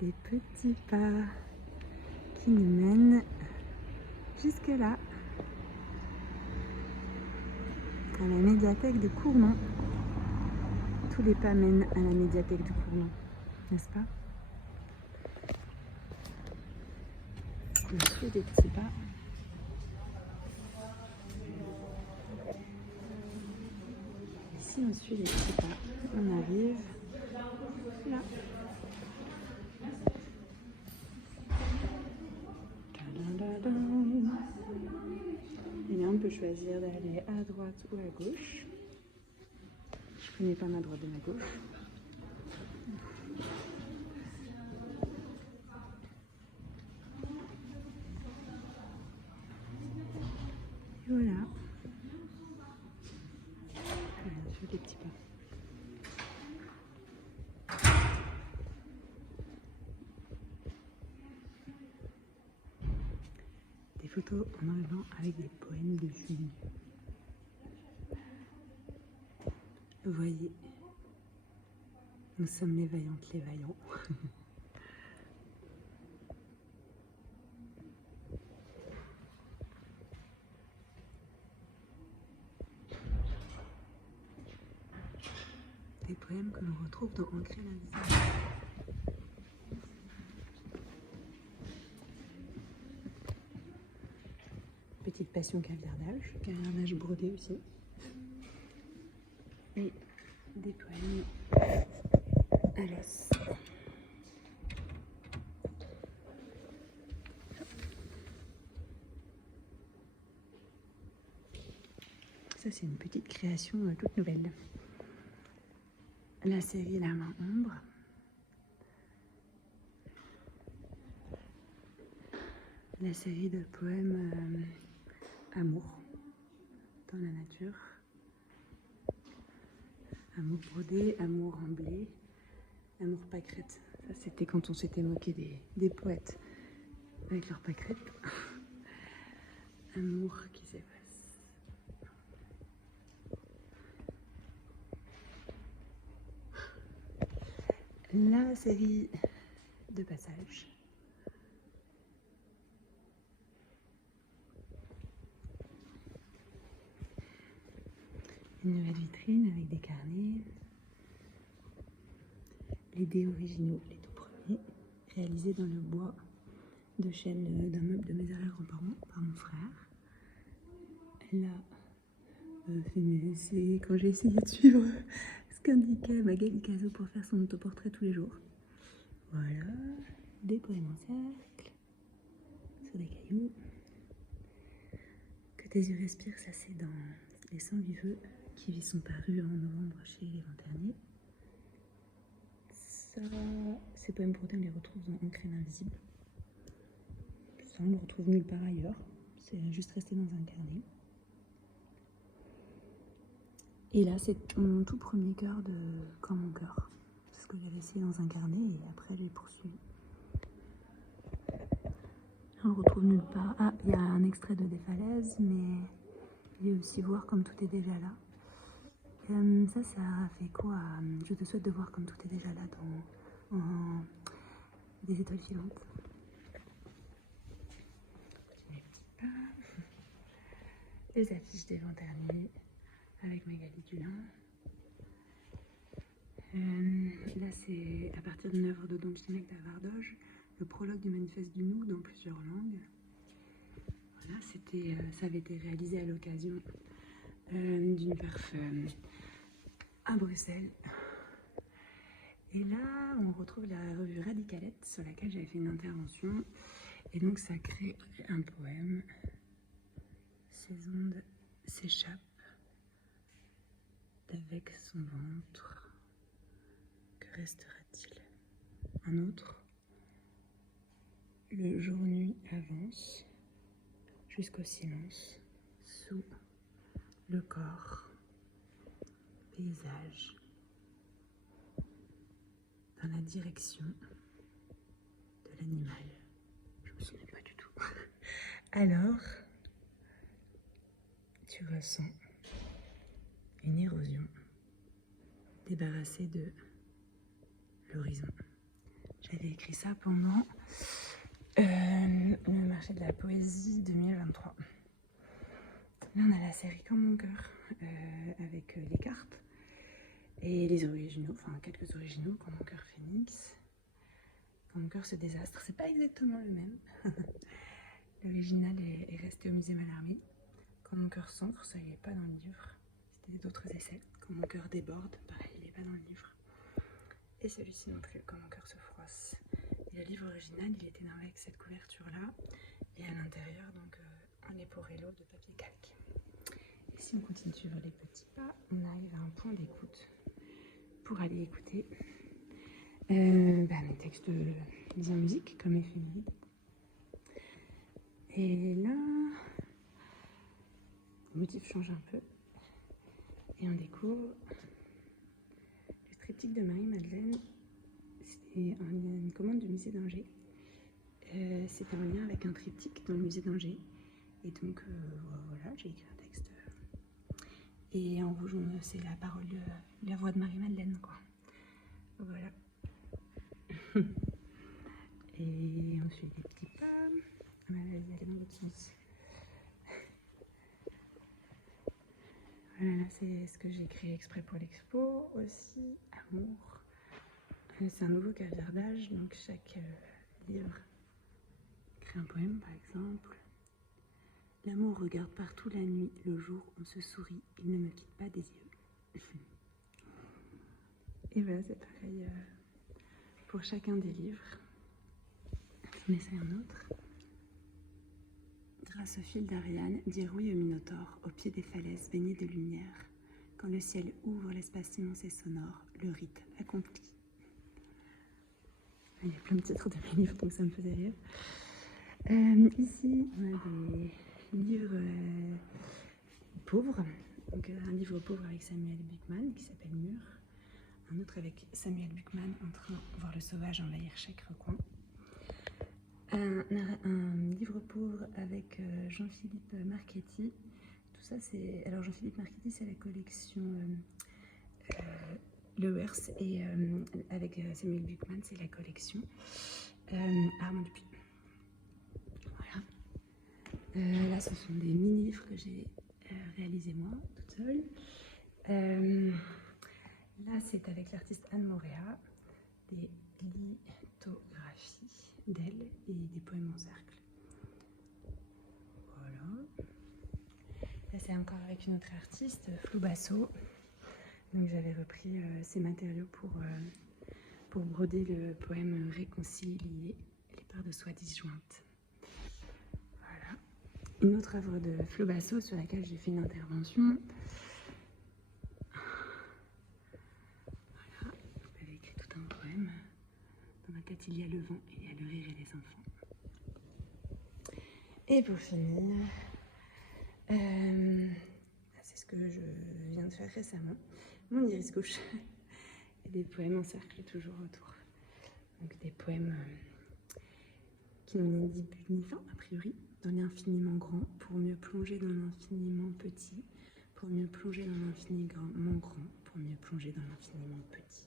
des petits pas qui nous mènent jusque là, à la médiathèque de Cournon. Tous les pas mènent à la médiathèque de Cournon, n'est-ce pas? On suit des petits pas. Ici, on suit les petits pas. On arrive là. Et là, on peut choisir d'aller à droite ou à gauche. Je connais pas ma droite de ma gauche. Et voilà. Je fais des petits pas. Des photos en noir et blanc avec des poèmes de Julie. Vous voyez, nous sommes les vaillantes, les vaillants. Des poèmes que l'on retrouve dans Ancré l'invisible. Petite passion caviardage brodé aussi. Et des poèmes à l'os. Ça, c'est une petite création toute nouvelle. La série La main ombre. La série de poèmes amour dans la nature. Amour brodé, amour en blé, amour pâquerette. Ça, c'était quand on s'était moqué des poètes avec leurs pâquerettes. Amour qui s'efface. La série de passages. Une nouvelle vitrine avec des carnets. Les dés originaux, les tout premiers, réalisés dans le bois de chêne d'un meuble de mes arrière-grands-parents par mon frère. Là, c'est quand j'ai essayé de suivre ce qu'indiquait Magali Caso pour faire son autoportrait tous les jours. Voilà, des poèmes en cercle, sur des cailloux. Que tes yeux respirent, ça c'est dans Les 100 viveux qui sont parus en novembre chez les Lanterniers. Ça, ces poèmes brodés, on les retrouve dans Ancré l'invisible. Ça, on le retrouve nulle part ailleurs. C'est juste resté dans un carnet. Et là, c'est mon tout premier cœur de Quand mon cœur. C'est ce que j'avais essayé dans un carnet et après j'ai poursuivi. On le retrouve nulle part. Ah, il y a un extrait de Des falaises, mais il y a aussi Voir comme tout est déjà là. Ça fait quoi Je te souhaite de voir comme tout est déjà là dans Des étoiles filantes. Les affiches des Lanterniers avec Magali Dulin. Là, c'est à partir d'une œuvre de Don Chinec d'Avardoge, le prologue du manifeste du Nou dans plusieurs langues. Voilà, ça avait été réalisé à l'occasion d'une perf à Bruxelles. Et là, on retrouve la revue Radicalette sur laquelle j'avais fait une intervention. Et donc, ça crée un poème. Ces ondes s'échappent d'avec son ventre. Que restera-t-il? Un autre. Le jour-nuit avance jusqu'au silence sous le corps. Paysage. Dans la direction de l'animal. Je me souviens pas du tout. Alors, tu ressens une érosion débarrassée de l'horizon. J'avais écrit ça pendant le marché de la poésie 2023. Là, on a la série Comme mon cœur, avec les cartes et les originaux, enfin quelques originaux, Comme mon cœur Phénix, Comme mon cœur ce désastre. C'est pas exactement le même. L'original est resté au musée Mallarmé. Comme mon cœur s'ancre, ça il est pas dans le livre. C'était d'autres essais. Comme mon cœur déborde, pareil, il est pas dans le livre. Et celui-ci non plus, Comme mon cœur se froisse. Et le livre original, il était avec cette couverture-là. Et à l'intérieur, donc, un Leporello de papier calque. Et si on continue de suivre les petits pas, on arrive à un point d'écoute pour aller écouter mes textes mis en musique, comme éphéméride. Et là, le motif change un peu. Et on découvre le triptyque de Marie-Madeleine. C'est une commande du musée d'Angers. C'est en lien avec un triptyque dans le musée d'Angers. Et donc, voilà, j'ai écrit un texte. Et en rouge, c'est la parole, la voix de Marie-Madeleine, quoi. Voilà. Et on suit des petits pas. Elle est dans l'autre sens. Voilà, là, c'est ce que j'ai écrit exprès pour l'expo. Aussi, amour. C'est un nouveau caviardage, donc chaque livre crée un poème, par exemple. L'amour regarde partout la nuit, le jour, on se sourit, il ne me quitte pas des yeux. Et voilà, c'est pareil pour chacun des livres. J'en essaie un autre. Grâce au fil d'Ariane, dire oui au Minotaure, au pied des falaises baignées de lumière. Quand le ciel ouvre l'espace immense et sonore, le rite accompli. Il y a plein de titres de mes livres, donc ça me faisait rire. Ici, on a des livres pauvres. Donc, un livre pauvre avec Samuel Buckman qui s'appelle Mur. Un autre avec Samuel Buckman en train de voir le sauvage envahir chaque recoin. Un livre pauvre avec Jean-Philippe Marchetti. Tout ça, c'est. Alors, Jean-Philippe Marchetti, c'est la collection Lewers, et avec Samuel Buckman, c'est la collection Armand Dupuis. Voilà. Là, ce sont des mini-livres que j'ai réalisés moi, toute seule. Là, c'est avec l'artiste Anne Moréa, des lithographies d'elle et des poèmes en cercle. Voilà. Là, c'est encore avec une autre artiste, Flou Basso. Donc, j'avais repris ces matériaux pour broder le poème Réconcilié, les parts de soie disjointes. Voilà. Une autre œuvre de Flou Basso sur laquelle j'ai fait une intervention. Voilà. J'avais écrit tout un poème dans lequel il y a le vent et il y a le rire et les enfants. Et pour finir, c'est ce que je viens de faire récemment, mon iris gauche. Et des poèmes en cercle toujours autour. Donc des poèmes qui n'ont ni début ni fin, a priori, dans l'infiniment grand, pour mieux plonger dans l'infiniment petit, pour mieux plonger dans l'infiniment grand, pour mieux plonger dans l'infiniment petit.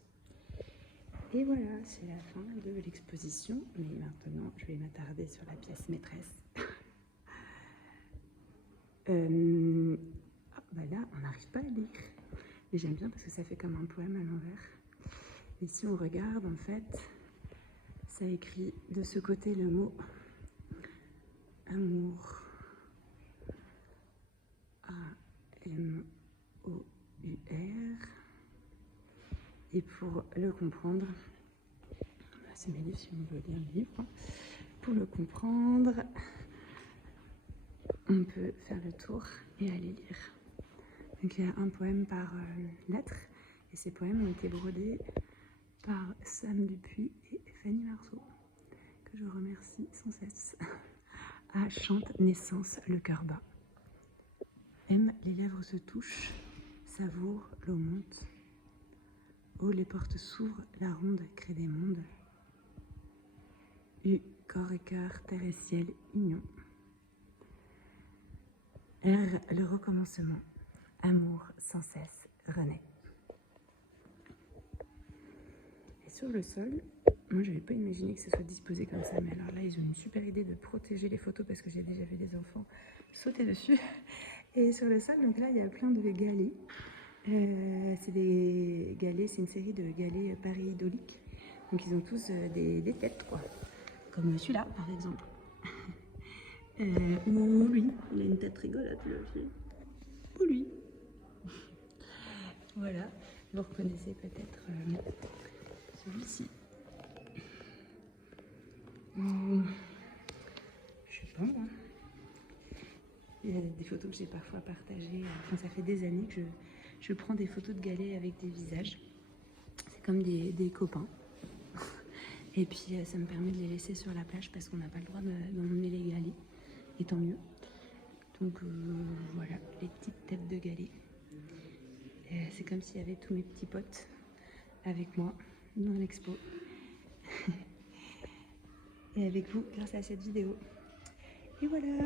Et voilà, c'est la fin de l'exposition, mais maintenant je vais m'attarder sur la pièce maîtresse. Là, on n'arrive pas à lire. Et j'aime bien parce que ça fait comme un poème à l'envers. Et si on regarde, en fait, ça écrit de ce côté le mot amour. A-M-O-U-R. Et pour le comprendre, c'est mes livres si on veut lire le livre. Pour le comprendre, on peut faire le tour et aller lire. Donc il y a un poème par lettre, et ces poèmes ont été brodés par Sam Dupuis et Fanny Marceau, que je remercie sans cesse. A chante naissance le cœur bas. M, les lèvres se touchent, savoure, l'eau monte. O, les portes s'ouvrent, la ronde crée des mondes. U, corps et cœur, terre et ciel, union. R, le recommencement. Amour sans cesse renaît. Et sur le sol. Moi, j'avais pas imaginé que ça soit disposé comme ça, mais alors là, ils ont une super idée de protéger les photos parce que j'ai déjà vu des enfants sauter dessus. Et sur le sol, donc là, il y a plein de galets. C'est des galets, c'est une série de galets pareidoliques. Donc ils ont tous des têtes, quoi. Comme celui-là, par exemple. Ou lui, il a une tête rigolote, lui aussi. Ou lui. Voilà, vous reconnaissez peut-être celui-ci. Je sais pas moi. Il y a des photos que j'ai parfois partagées. Enfin, ça fait des années que je prends des photos de galets avec des visages. C'est comme des copains. Et puis ça me permet de les laisser sur la plage parce qu'on n'a pas le droit d'emmener les galets. Et tant mieux. Donc voilà, les petites têtes de galets. C'est comme s'il y avait tous mes petits potes avec moi dans l'expo. Et avec vous grâce à cette vidéo. Et voilà.